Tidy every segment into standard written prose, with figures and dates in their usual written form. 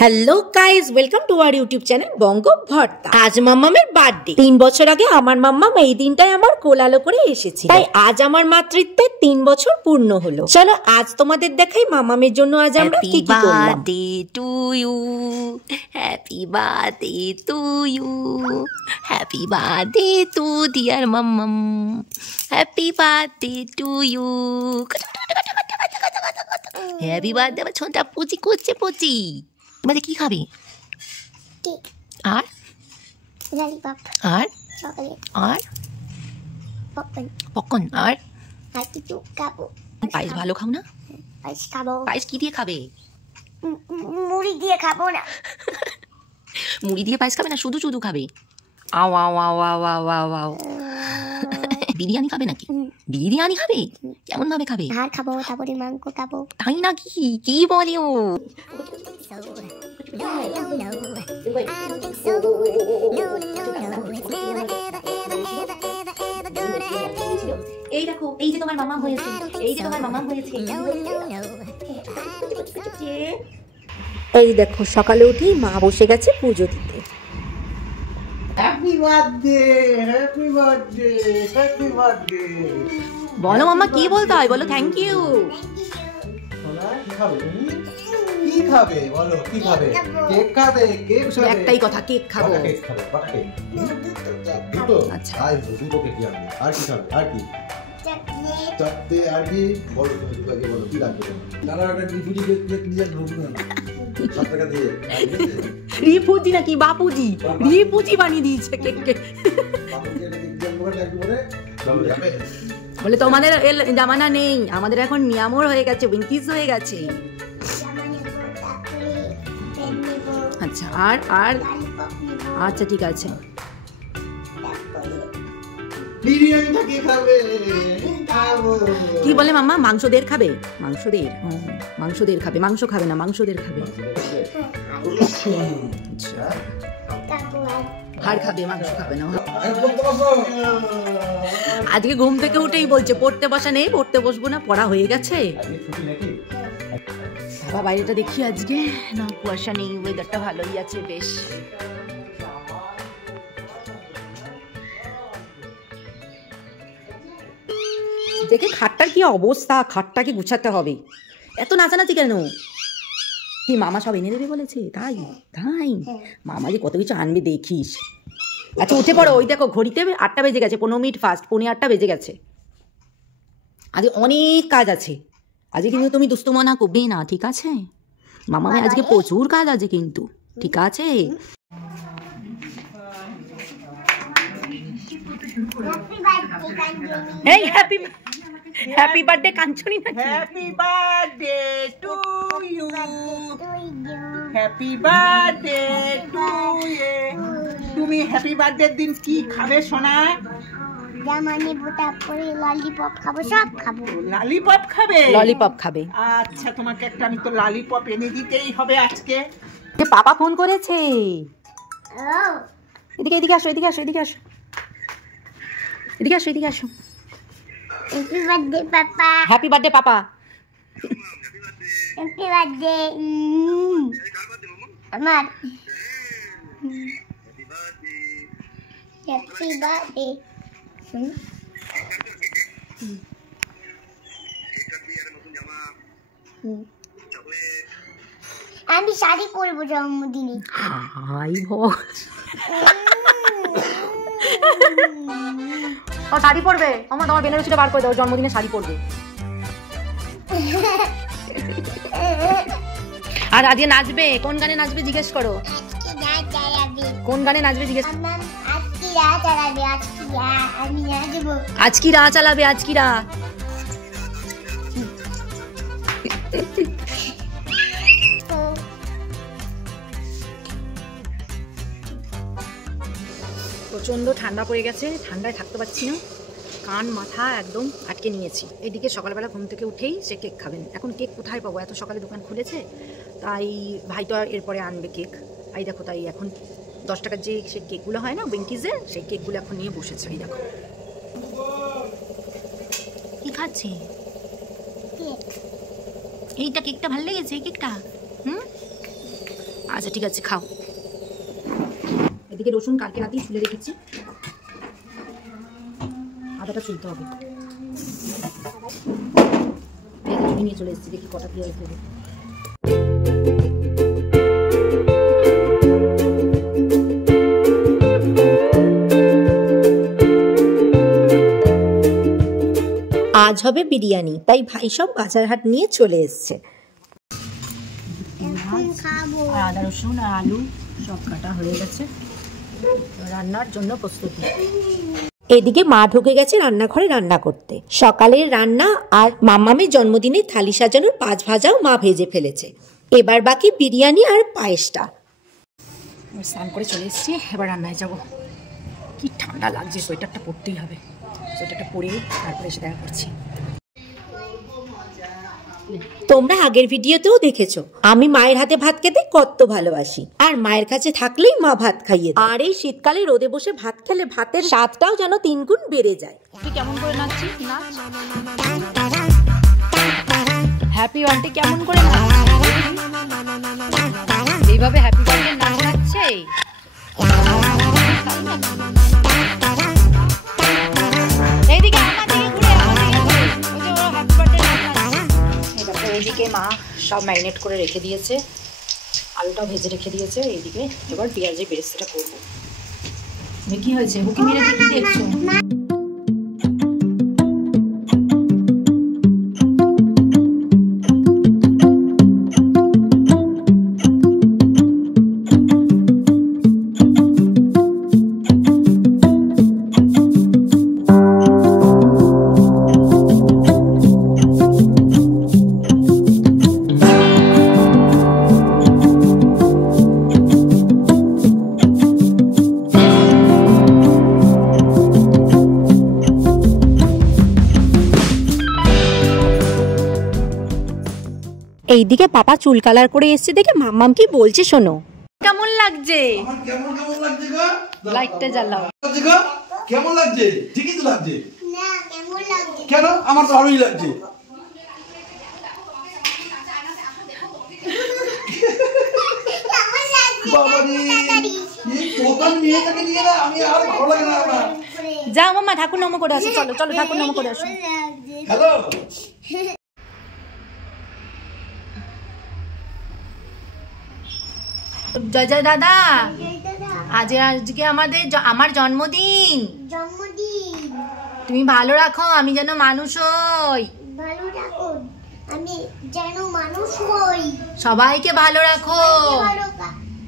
Hello guys, welcome to our YouTube channel Banga Bharta. আজ মাম্মামের birthday. 3 বছর আগে আমার মাম্মাম এই দিনটাই আমার কোলালো করে এসেছিল, তাই আজ আমার মাতৃত্বের 3 বছর পূর্ণ হলো। চলো আজ তোমাদের দেখাই মাম্মামের জন্য আজ আমরা কি কি করলাম। Happy birthday to you, happy birthday to you, happy birthday to dear Mammam, happy birthday to you. Happy birthday. আমার ছোটটা পুচি করছে পুচি। এবারে কি খাবে? কেক আর ললিপপ আর চকলেট আর পপকর্ন পপকর্ন আর কিছু খাবো। পায়েস ভালো খাও না? পায়েস খাবো। পায়েস কি দিয়ে খাবে? মুড়ি দিয়ে খাবো না। মুড়ি দিয়ে পায়েস খাবে না, শুধু শুধু খাবে? আও আও আও আও আও আও আও। বিরিয়ানি খাবে নাকি? বিরিয়ানি খাবে? কেমন ভাবে খাবে? ভাত খাবো, তারপরে মাংস খাবো। তাই নাকি? কি বলে ও? এই দেখো, এই যে তোমার মামা হয়েছে, এই যে তোমার মামা হয়েছে। এই দেখো সকালে উঠেই মা বসে গেছে পুজো দিতে। Happy birthday, happy birthday, happy birthday. বলো মামা, কি বলতে হয় বলো? Thank you. সোনা কি খাবে তুমি? কি খাবে বলো? কি খাবে? কেক খাবে? কেক খাবে? একটাই কথা, কেক খাবো। কটা কেক খাবে? কটা কেক? দুটো? আচ্ছা। আই দুটো কেক আনবে। আর কি খাবে? আর কি? চারটে। আর কি বলো? তুমি দুটোকে বলো কি লাগবে? দাদা একটা রিফুজি কেক নিয়ে ঢুকবে না। 7 টাকা দিয়ে। রিফুজি নাকি বাপুজি? রিফুজি বানিয়ে দিয়েছে কেককে। বাবুজি একটা কেক দিয়ে বলে একটু বলে চলো যাবে। বলে তোমাদের জামানা নেই, আমাদের এখন মিয়ামোর হয়ে গেছে, উইঙ্কিস হয়ে গেছে। আচ্ছা আর আর আচ্ছা ঠিক আছে। বিরিয়ানিটা কে খাবে? খাবো। কি বলে মাম্মা? মাংস দের খাবে? মাংস দের? মাংস দের খাবে, মাংস খাবে না, মাংস দের খাবে। হাড় খাবে, মাংস খাবে না। আজকে ঘুম থেকে উঠেই বলছে পড়তে বসা নেই, পড়তে বসবো না, পড়া হয়ে গেছে। বাবা বাইরেটা দেখি আজকে, না কুয়াশা নেই, ওয়েদারটা ভালোই আছে বেশ। দেখে খাটটার কি অবস্থা, খাটটাকে গুছাতে হবে। এত নাচানাচি কেন? কি মামা সব এনে দেবে বলেছে? তাই তাই মামা যে কত কিছু আনবে দেখিস। আচ্ছা উঠে পড়ো, ওই দেখো ঘড়িতে 8টা বেজে গেছে, 15 মিনিট ফাস্ট, 7:45 বেজে গেছে। আজকে অনেক কাজ আছে, আজকে কিন্তু তুমি দুষ্টুমনা করবে না, ঠিক আছে? মামামে আজকে প্রচুর কাজ আছে কিন্তু, ঠিক আছে? এই হ্যাপি হ্যাপি বার্থডে কাঞ্চনি নাকি? Happy birthday to you, happy birthday to you. তুমি হ্যাপি বার্থডে দিন কি খাবে সোনা? জামানি বোটা করে ললিপপ খাবো, সব খাবো। ললিপপ খাবে? ললিপপ খাবে। আচ্ছা তোমাকে একটা আমি তো ললিপপ এনে দিতেই হবে আজকে। পাপা ফোন করেছে। এদিকে এদিকে আসো, এদিকে আসো, এদিকে আসো, এদিকে আসো, এদিকে আসো। হ্যাপি বার্থডে পাপা। হ্যাপি বার্থডে পাপা। হ্যাপি বার্থডে আমার। Happy birthday. আমি শাড়ি পরবো জন্মদিনে। হাই ও শাড়ি পরবে? আমার তোমার বেনারসিটা বার করে দাও, জন্মদিনে শাড়ি পরবে। আর আজকে নাচবে? কোন গানে নাচবে জিজ্ঞেস করো। কোন গানে নাচবে জিজ্ঞেস। আজ কি রাত চালাবে? আজ কি রাত? প্রচণ্ড ঠান্ডা পড়ে গেছে, ঠান্ডায় থাকতে পারছি না, কান মাথা একদম আটকে নিয়েছি। এদিকে সকালবেলা ঘুম থেকে উঠেই সে কেক খাবেন। এখন কেক কোথায় পাবো? এত সকালে দোকান খুলেছে, তাই ভাইটা এরপরে আনবে কেক। এই দেখো, তাই এখন 10 টাকার যে সে কেকগুলো হয় না উইঙ্কিজের, সেই কেকগুলো এখন নিয়ে বসেছে। এই দেখো কি খাচ্ছে। এইটা কেকটা ভালো লেগেছে? এই কেকটা আচ্ছা ঠিক আছে, খাও। এদিকে রসুন কালকে রাতেই ছুলে রেখেছি, আদাটা ছুলতে হবে। নিয়ে চলে এসেছি, দেখি কটা পেঁয়াজ দেবে। আজ হবে বিরিয়ানি, তাই ভাই সব বাজার হাট নিয়ে চলে এসছে। আর আদা রসুন আর আলু সব কাটা হয়ে গেছে, রান্নার জন্য প্রস্তুতি। এদিকে মা ঢুকে গেছে রান্নাঘরে রান্না করতে। সকালের রান্না আর মাম্মামের জন্মদিনের থালি সাজানোর 5 ভাজাও মা ভেজে ফেলেছে। এবার বাকি বিরিয়ানি আর পায়েসটা। স্নান করে চলে এসেছি, এবার রান্নায় যাবো। কি ঠান্ডা লাগছে, সোয়েটারটা পরতেই হবে। সোয়েটারটা পরে তারপরে এসে দেখা করছি। তোমরা আগের ভিডিওতেও দেখেছো আমি মায়ের হাতে ভাত খেতে কত ভালোবাসি, আর মায়ের কাছে থাকলেই মা ভাত খাইয়ে দেয়। আর এই শীতকালে রোদে বসে ভাত খেলে ভাতের স্বাদটাও যেন 3 গুণ বেড়ে যায়। তুই কেমন করে নাচছিস? নাচ। হ্যাপি বার্থডে কেমন করে নাচ? এইভাবে হ্যাপি বার্থডে নাচ নাচছে। এইদিকে এইদিকে মা সব ম্যারিনেট করে রেখে দিয়েছে, আলুটাও ভেজে রেখে দিয়েছে। এইদিকে এবার পেঁয়াজের বেরেস্তাটা করবো। কি হয়েছে? হুকি মেরে কি দেখছো? এইদিকে পাপা চুল কালার করে এসছে দেখে মাম্মাম কি বলছে শোনো। কেমন লাগছে? আমার কেমন লাগছে গো? লাইটটা জ্বালাও। লাগছে গো? কেমন লাগছে? ঠিকই তো লাগছে। না কেমন লাগছে? কেন? আমার তো ভালোই লাগছে। বাবারে, এই তোতার মেয়েটাকে নিয়ে না আমি আর ভালো লাগে না আমার। যাও মামা, ঠাকুর নাম করে আসো। চলো চলো, ঠাকুর নাম করে আসো। হ্যালো। জয় জয় দাদা, আজকে আমার জন্মদিন। জন্মদিন তুমি ভালো রাখো, আমি যেন মানুষ হই। ভালো রাখো, আমি যেন মানুষ হই। সবাইকে ভালো রাখো, ভালো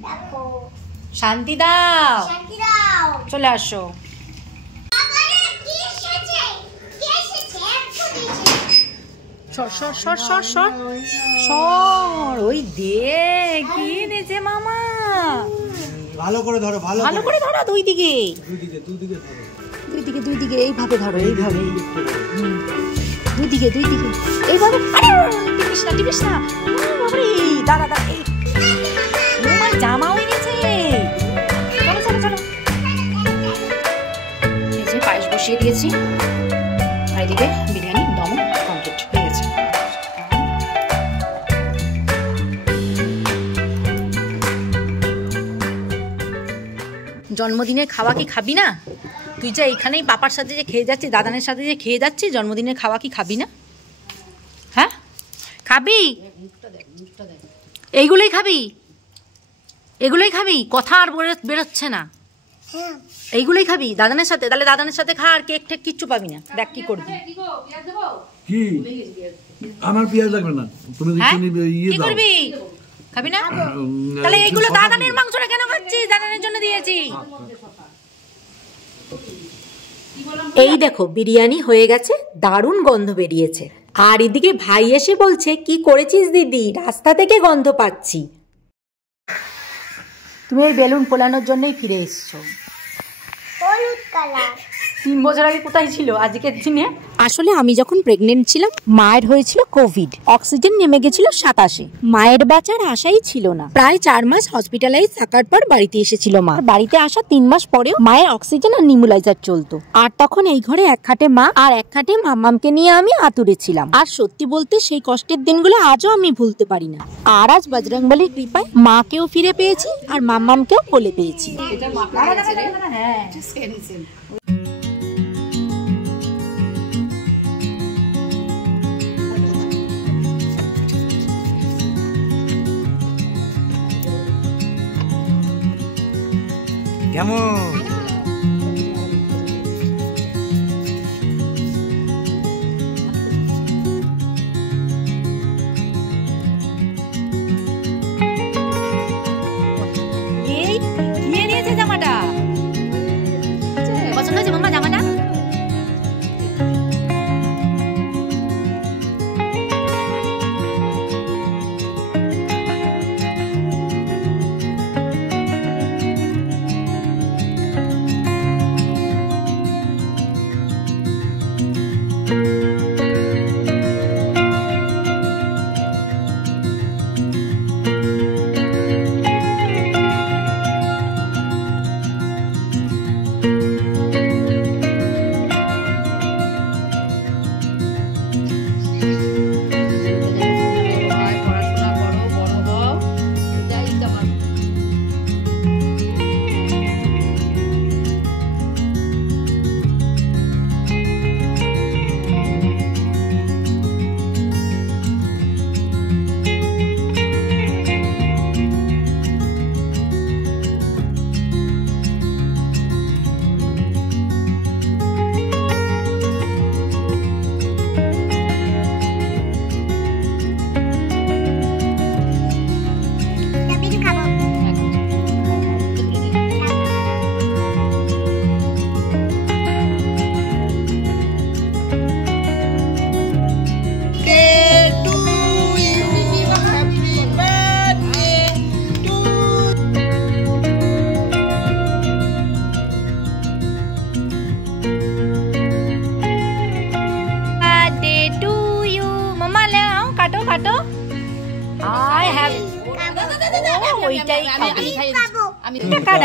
রাখো, শান্তি দাও। শান্তি দাও। চলে আসো। সর সর সর সর সর সর। ওই দেখ কি এনেছে মামা। ভালো করে ধরো, ভালো ভালো করে ধরো, দুই দিকে দুই দিকে ধরো। দুই দিকে দুই দিকে এইভাবে ধরো, এইভাবে দুই দিকে দুই দিকে এইভাবে। টিপিস না টিপিস না। বাবারে, দাঁড়া দাঁড়া, এই আমার জামাও এনেছে। চলো চলো চলো। এই যে পায়েস বসিয়ে দিয়েছি, আর এদিকে বিরিয়ানি দম কমপ্লিট হয়ে গেছে। জন্মদিনের খাওয়া কি খাবি না? তুই যে এইখানেই পাপার সাথে যে খেয়ে যাচ্ছিস, দাদানের সাথে যে খেয়ে যাচ্ছিস, জন্মদিনের খাওয়া কি খাবি না? হ্যাঁ খাবি? এইগুলোই খাবি? এগুলোই খাবি? কথা আর বেরোচ্ছে না। এইগুলোই খাবি দাদানের সাথে? তাহলে দাদানের সাথে খা, আর কেক টেক কিচ্ছু পাবি না। দেখ কি করবি। কি? আমার পেঁয়াজ লাগবে না, তুমি কি করবি? খাবি না? তাহলে এইগুলো দাদানের মাংসটা কেন খাচ্ছিস? দাদানের জন্য দিয়েছি। এই দেখো বিরিয়ানি হয়ে গেছে, দারুণ গন্ধ বেরিয়েছে। আর এদিকে ভাই এসে বলছে কি করেছিস দিদি, রাস্তা থেকে গন্ধ পাচ্ছি। তুমি এই বেলুন ফোলানোর জন্যই ফিরে এসছো। হলুদ কালার। 3 বছর আগে কোথায় ছিল আজকের দিনে? আসলে আমি যখন প্রেগনেন্ট ছিলাম মায়ের হয়েছিল কোভিড, অক্সিজেন নেমে গেছিল 27-এ। মায়ের বাঁচার আশাই ছিল না। প্রায় 4 মাস হসপিটালাইজ থাকার পর বাড়িতে এসেছিল মা। বাড়িতে আসা 3 মাস পরেও মায়ের অক্সিজেন আর নিমুলাইজার চলতো। আর তখন এই ঘরে এক খাটে মা আর এক খাটে মাম্মামকে নিয়ে আমি আতুরে ছিলাম। আর সত্যি বলতে সেই কষ্টের দিনগুলো আজও আমি ভুলতে পারি না। আর আজ বজরংবলীর কৃপায় মাকেও ফিরে পেয়েছি আর মাম্মামকেও কোলে পেয়েছি। কেমন জামাটা পছন্দ হয়েছে মাম্মা জামাটা?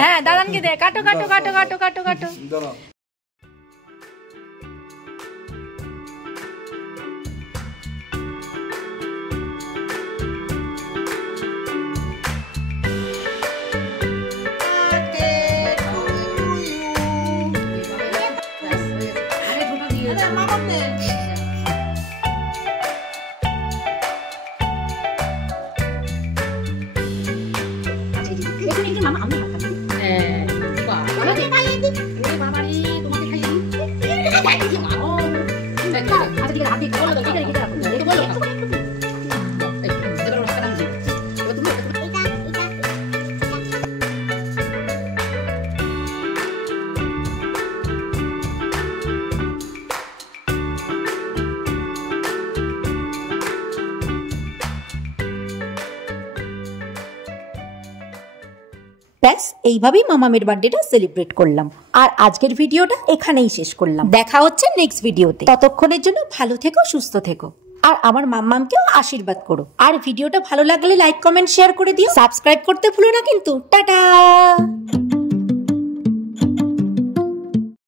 হ্যাঁ দাদানকে দে, কাটো কাটো কাটো কাটো কাটো কাটো। ব্যাস এইভাবেই মামামের বার্থডেটা সেলিব্রেট করলাম। আর আজকের ভিডিওটা এখানেই শেষ করলাম। দেখা হচ্ছে নেক্সট ভিডিওতে। ততক্ষণের জন্য ভালো থেকো, সুস্থ থেকো, আর আমার মাম্মামকেও আশীর্বাদ করো। আর ভিডিওটা ভালো লাগলে লাইক, কমেন্ট, শেয়ার করে দিও। সাবস্ক্রাইব করতে ভুলো না কিন্তু। টাটা।